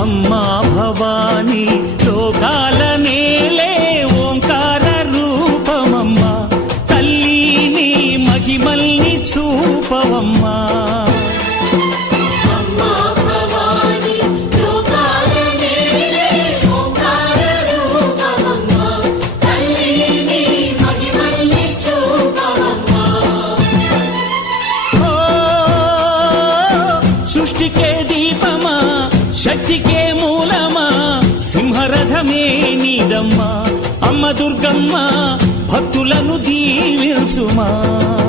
అమ్మా భవానీ లోకాల నేలే ఓంకార రూపమమ్మా తల్లి మహిమల్ని చూపవమ్మా సృష్టికే దీపమా శక్తికే మూలమా సింహరథమే నీదమ్మా అమ్మ దుర్గమ్మ భక్తులను దీవించుమా